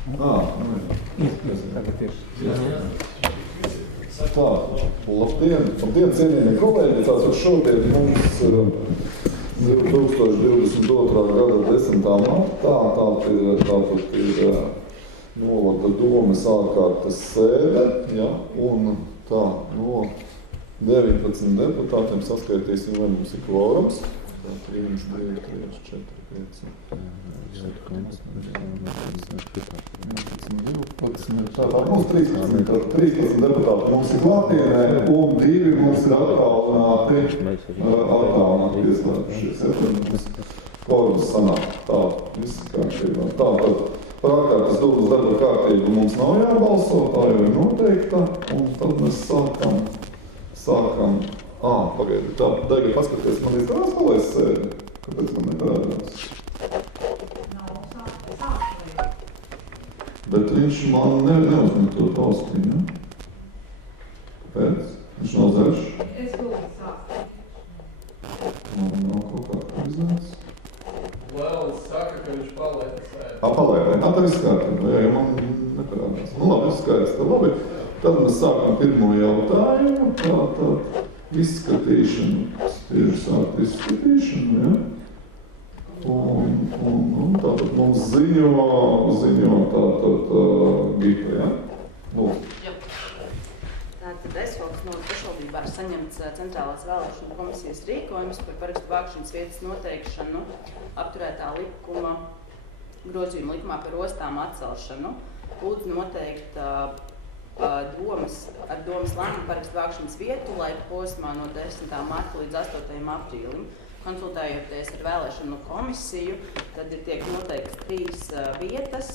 Tā, labdien, cienījamie kolēģi, tātad šodien mums 2022. gada 10. martā, tātad ir novada domes ārkārtas sēde, ja, un tā, no 19 deputātiem saskaitīsim, vai mums ir kvorums. 3, 2, 3, 4, 5, 12, tātad mums 13 deputāti mums ir klātienē, un 2 mums ir attālināti pieslēgušies. Kvorums sanāk, tā, viss kārtībā. Tātad par ārkārtas domas darba kārtību mums nav jābalso, tā jau ir noteikta, un tad mēs sākam. Pagaidi, tā, Daiga, paskaties, man izdarās palaist sēdi, kāpēc man neparādās? Bet viņš man neuzmet to valstī, ja? Kāpēc? Viņš nav zaļš? Es lūdzu sākt. Man nav kaut kā iznāc. Lēlins saka, ka viņš palaida sēdi. Palaida, tā viss kārtībā, ja man neparādās. Nu labi, skaidrs, tā labi. Tad mēs sākam pirmo jautājumu, tātad. Izskatīšanu, tieši sākt izskatīšanu, ja? Un tātad mums ziņo tātad Gita, ja? Lūdzu. Jā. Tātad SVOKS no pašvaldībā ir saņemts Centrālās vēlēšanu komisijas rīkojums par parakstu vākšanas vietas noteikšanu apturētā likuma grozījuma likumā par ostām atcelšanu. Lūdzu noteikt ar domas lēmumu parakstu vākšanas vietu laika posmā no 10. marta līdz 8. aprīlim. Konsultējoties ar vēlēšanu komisiju, tad tiek noteikts 3 vietas,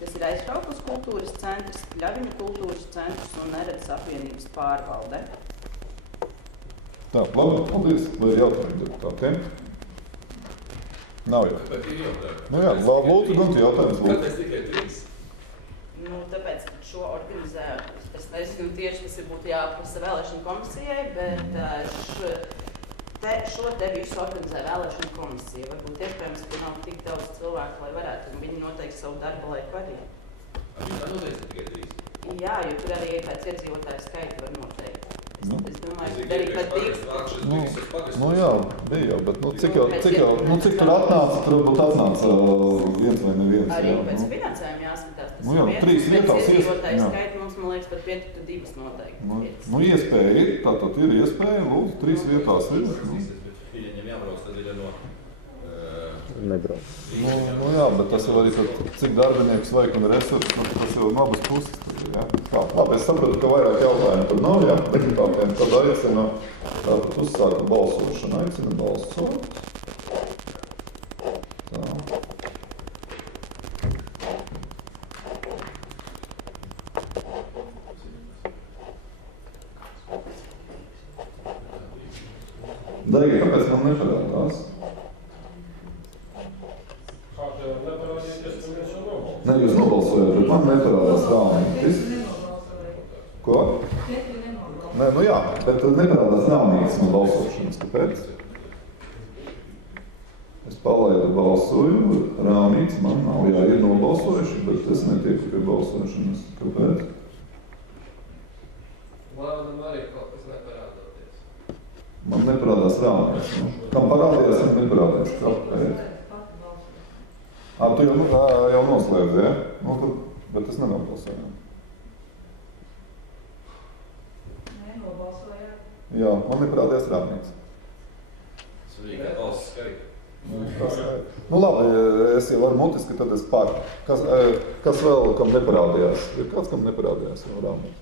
kas ir Aizkrauklas kultūras centrs, Pļaviņu kultūras centrs un Neredzes apvienības pārvalde. Tā, labi, paldies, vai ir jautājumi deputātiem? Nav jau. Bet ir jautājumi. Nu jā, lūdzu, gan jautājums, lūdzu. Kāpēc tikai 3? Tāpēc, ka šo organizē, es nezinu tieši, kas būtu jāprasa vēlēšanu komisijai, bet šo te visu organizē vēlēšanu komisija. Varbūt iespējams, ka nav tik daudz cilvēku, lai varētu, un viņi noteikti savu darba laiku arī. Viņi tā noteikti tikai 3? Jā, jo tur arī pēc iedzīvotāju skaita var noteikt. Es domāju, ka arī pēc 2. Nu jā, bija jau, bet cik tur atnāca, tur varbūt atnāca viens vai neviens. Arī pēc finansējuma jāskatās. Nu jā, 3 vietās. Pēc iedzīvotāju skaita mums, man liekas, pat pietiktu 2 noteikti. Nu iespēja ir, tātad ir iespēja, lūdzu, 3 vietās ir. Viņam jābrauc tad ir no... Nebrauc. Nu jā, bet tas jau arī par cik darbinieks vajag un resursus, tas jau no abas puses. Ja? Tā, labi, es sapratu, ka vairāk jautājumu tur nav, ja? Deputātiem tad aicina, tātad uzsāka balsošanu, aicina balsot. Tā. Daiga, kāpēc man neparādās? Ne, jūs nobalsojāt, bet man neparādās Rāmītis. Ko? Nē, nu jā, bet neparādās Rāmītis no balsošanas. Kāpēc? Es palaidu balsojumu, Rāmītis man nav, jā, ir nobalsojuši, bet es netieku pie balsošanas. Kāpēc? Lēlinam arī kaut kas neparādāties. Man neparādās Rāmītis. Nu. Kam parādījās, man neparādījās. Kāpēc? Tu jau noslēdzi, ja? Nu, tad, bet es nenobalsoju. Nē, nobalsojāt. Jā, man neparādījās Rāmītis. Svarīgi, ka balss skaita. Nu labi, es jau varu mutiski, tad es par. Kas vēl, kam neparādījās? Ir kāds, kam neparādījās jau Rāmītis?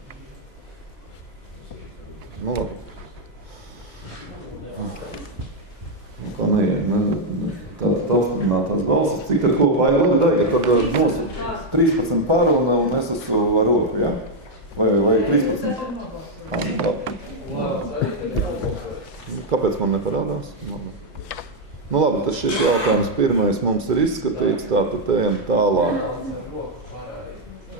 Nu labi. Nu, kā neiet, tātad apstiprinātās balsis. Cik tad kopā ir labi Daiga? Tad nosūta 13 par un es esmu ar roku, ja? Vai 13? Kāpēc man neparādās? Nu labi, tas šis jautājums pirmais mums ir izskatīts, tātad ejam tālāk.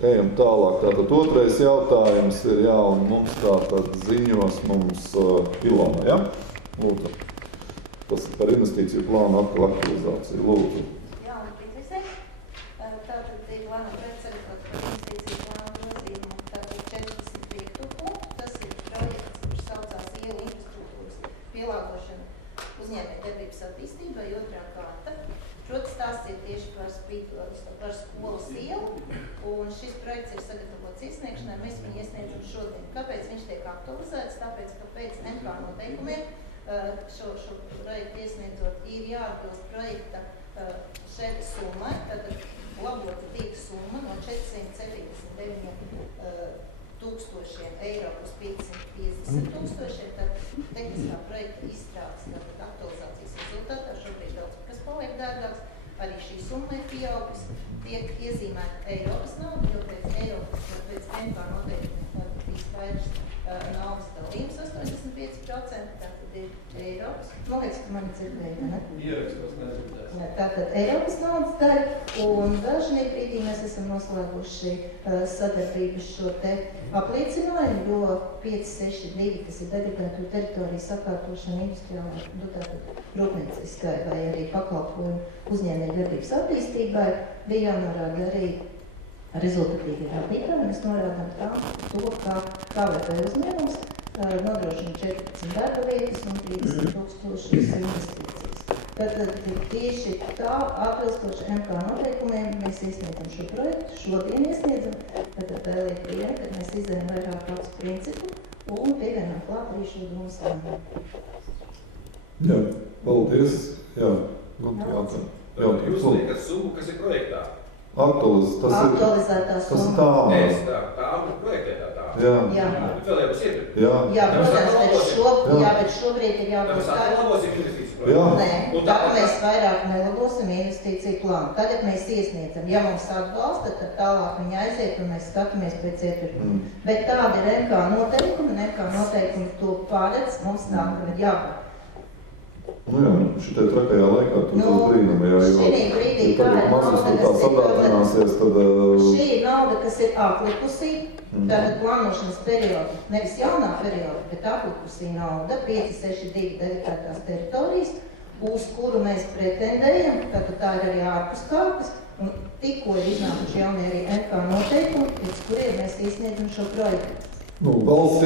Tātad otrais jautājums ir, jā, un mums tātad ziņos mums Ilona, ja? Lūdzu. Tas ir par investīciju plānu aktualizāciju. Lūdzu. Jā, un visai. Tātad ir plāna pēc šis projekts ir sagatavots iesniegšanai, mēs viņu iesniedzam šodien. Kāpēc viņš tiek aktualizēts? Tāpēc, ka pēc MK noteikumiem šo projektu iesniedzot ir jāatbilst projekta šeit summai, tad labota tiek summa no 479 tūkstošiem eiro uz 550 tūkstošiem, tad tehniskā projekta izstrādes, tad aktualizācijas rezultātā šobrīd daudz kas paliek dārgāks, arī šī summa ir pieaugusi, tiek iezīmēta Eiropas nauda, jo pēc MK noteikumiem bija skaidrs naudas dalījums 85%, tātad ir Eiropas. Man liekas, ka mani dzirdēja, ne? Ierakstos nedzirdēs. Tātad Eiropas naudas daļa, un dažnī brīdī mēs esam noslēguši sadarbības šo te apliecinājumu, jo 562, kas ir degradētu teritoriju sakārtošana industriālā, tātad rūpnieciskai vai arī pakalpojumu uzņēmēju darbības attīstībai, bija jānorāda arī rezultatīvi rādītāji. Mēs norādām to, kā vai uzņēmums nodrošina 14 darba vietas un 30 tūkstošus investīcijas. Tātad tieši tā atbilstoši MK noteikumiem mēs iesniedzam šo projektu, šodien iesniedzam, tātad vēl ir diena, kad mēs izdarām vairāk praksu principu un pievienām klāt arī šo domu saimnieku. Jā, paldies. Jā, glupi jautājumu. Jūs liekat summu, kas ir projektā? Aktualizētā summa. Tā projektētā tā. Jā. Bet vēl jau būs iepirkt. Jā, protams, bet šobrīd ir jābūt Tāpēc tā labosim investīciju Jā. projektu. Nē, tā mēs vairāk nelabosim investīciju plānu. Tagad mēs iesniedzam, ja mums atbalsta, tad tālāk viņa aiziet un mēs skatāmies pēc iepirkuma. Bet tādi ir MK noteikumi to pārēc, mums nāk jābūt. Nu jā, šitai trakajā laikā tu brīnum, jā, jo brīdī, ja tagad mazas tā sadātināsies, tad... Šī ir nauda, kas ir atlikusī, tātad plānošanas perioda, nevis jaunā perioda, bet atlikusī nauda, 562 dedikētās teritorijas, uz kuru mēs pretendējam, tātad tā ir arī ārpus kārtas, un tikko ir iznākuši jaunie arī MK noteikumi, pēc kuriem mēs iesniedzam šo projektu. Nu, valsts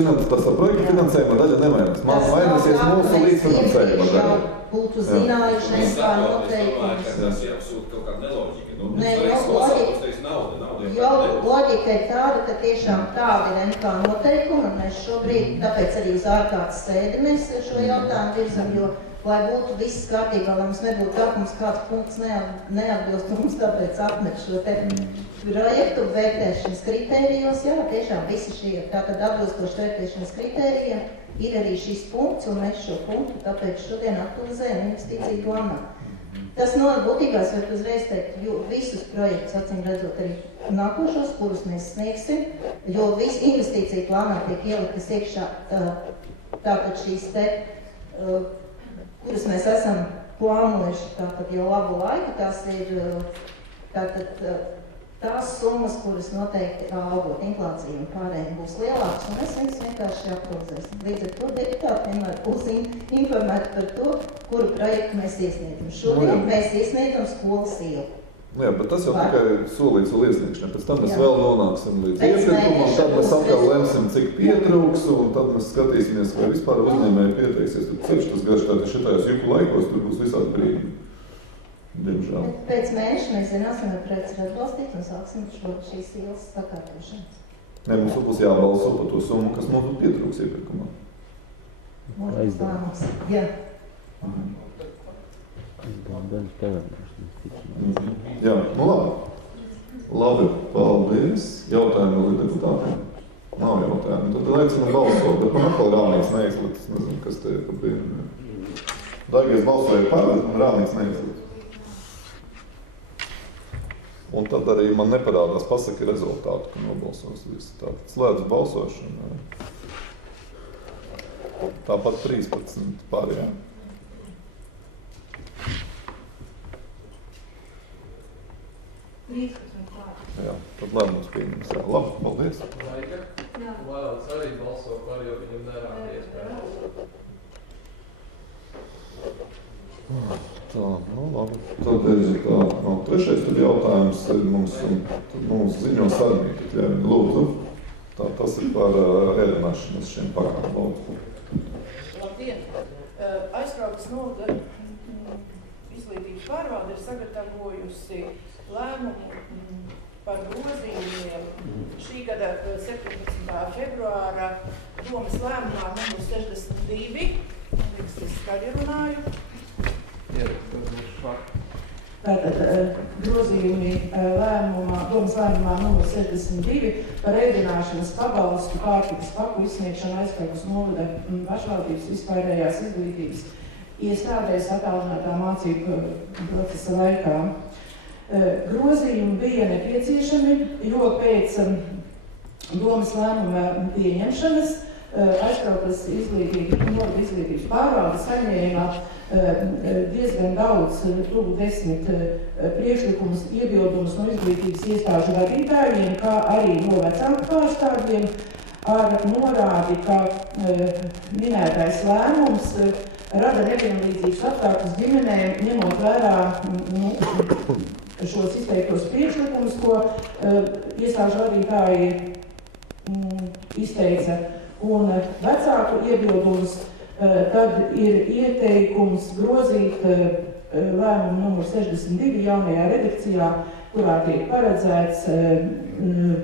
projekta finansējuma daļa nemainās. Mainīsies mūsu līdzfinansējuma daļa. Būtu zinājuši, kā noteikums. Tas jau sūt kaut kāda neloģika. Nē, loģika ir tāda, ka tiešām tāda ir MK noteikuma, un mēs šobrīd, tāpēc arī uz ārkārtas sēdi mēs šo jautājumu virzam, jo, lai būtu viss kārtībā, lai mums nebūtu tā, ka mums kāds punkts neatbilst, un mums tāpēc atmet šo te projektu vērtēšanas kritērijos, jā, tiešām visi šie tātad atbilstoši vērtēšanas kritērijiem ir arī šis punkts, un mēs šo punktu tāpēc šodien aktualizējam investīciju plānā. Tas būtībās var uzreiz teikt, jo visus projektus, acīm redzot, arī nākošos, kurus mēs sniegsim, jo visi investīciju plānā tiek ieliktas iekšā tātad šīs te, kuras mēs esam plānojuši tātad jau labu laiku, tās ir tātad tās summas, kuras noteikti augot inflācija un pārējiem būs lielākas, un mēs viņus vienkārši aktualizēsim. Līdz ar to deputāti vienmēr būs informēti par to, kuru projektu mēs iesniedzam. Šodien mēs iesniedzam skolas ielu. Jā, bet tas jau tikai solīts vēl iesniegšanai. Pēc tam mēs vēl nonāksim līdz iepirkumam, tad mēs atkal lemsim, cik pietrūks, un tad mēs skatīsimies, vai vispār uzņēmēji pieteiksies. Tad ceļš tas garš tātad šitajos juku laikos, tur būs visādi brīdi. Diemžēl. Pēc mēneša mēs zināsim, vai projekts ir atbalstīts un sāksim šīs ielas sakārtošanas. Nē, mums būs jābalso par to summu, kas mums pietrūks iepirkumā. Plānos. Jā. Jā, nu labi. Labi, paldies. Jautājumi vēl ir deputātiem? Nav jautājumi. Tad aicinu balsot, bet man atkal Rānīts neizlikt. Es nezinu, kas te ir pa brīnumu. Daigies balsoja par, un Rānīts neizlikt. Un tad arī man neparādās pasaka rezultātu, ka nobalsos visi. Tātad slēdz balsošanu. Tāpat 13 pārējām. Jā, tad lēmums pieņems. Jā, labi, paldies. Laika? Lēlens arī balso par, jo viņam nerāda iespēju. Tā, nu labi. Tad ir tā, trešais tad jautājums ir mums ziņo Sarmīti, ja viņi lūdzu. Tā, tas ir par ēdināšanas šiem pakām lūdzu. Labdien! Aizkrautas novada izglītības pārvalde ir sagatavojusi lēmumu par grozījumiem gada 17. februāra domas lēmumā numur 62. Liekas, es skaļi runāju. Tātad grozījumi domas lēmumā numur 62 par ēdināšanas pabalstu pārtikas paku izsniegšanu Aizkraukles novada pašvaldības vispārējās izglītības iestādēs attālinātā mācību procesa laikā. Grozījumi bija nepieciešami, jo pēc domas lēmuma pieņemšanas Aizkraukles izglītības pārvalde saņēma diezgan daudz, tuvu 10 priekšlikumus, iebildumus no izglītības iestāžu vadītājiem, kā arī no vecāku pārstāvjiem, ar norādi, ka minētais lēmums rada nevienlīdzīgus apstākļus ģimenēm, ņemot vērā šos izteiktos priekšlikumus, ko iestāžu vadītāji izteica, un vecāku iebildumus. Tad ir ieteikums grozīt lēmumu numur 62 jaunajā redakcijā, kurā tiek paredzēts,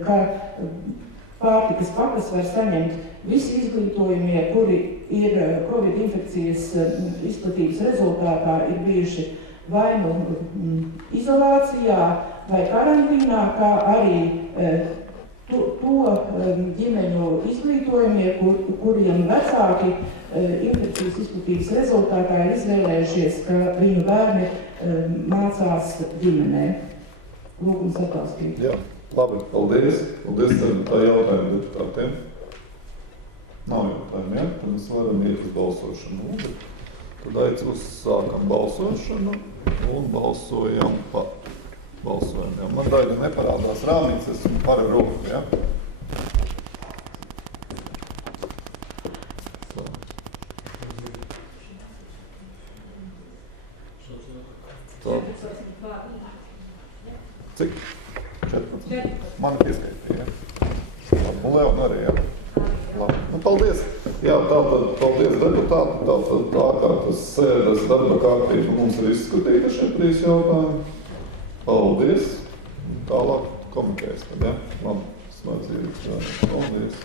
ka pārtikas pakas var saņemt visi izglītojumie, kuri ir Covid infekcijas izplatības rezultātā ir bijuši vai nu izolācijā vai karantīnā, kā arī to ģimeņu izglītojumie, kuriem vecāki infekcijas izplatības rezultātā ir izvēlējušies, ka viņu bērni mācās ģimenē. Lūgums atbalstīt. Jā, labi, paldies. Paldies tā jautājumu deputātiem. Nav jautājumu, jā? Tad mēs varam iet uz balsošanu. Tad sākam balsošanu un balsojam par. Balsojam, jā. Man daļa neparādās rāmīts, esmu par roku, jā? Cik? 14? Mani pieskaitīja, jā? Un Leona arī, jā? Labi. Nu, paldies. Jā, tātad, paldies deputāti. Tātad ārkārtas sēdes darba kārtība mums ir izskatīta šie 3 jautājumi. Paldies. Tālāk komitejas, tad, jā? Labi, smēdzīgs. Paldies.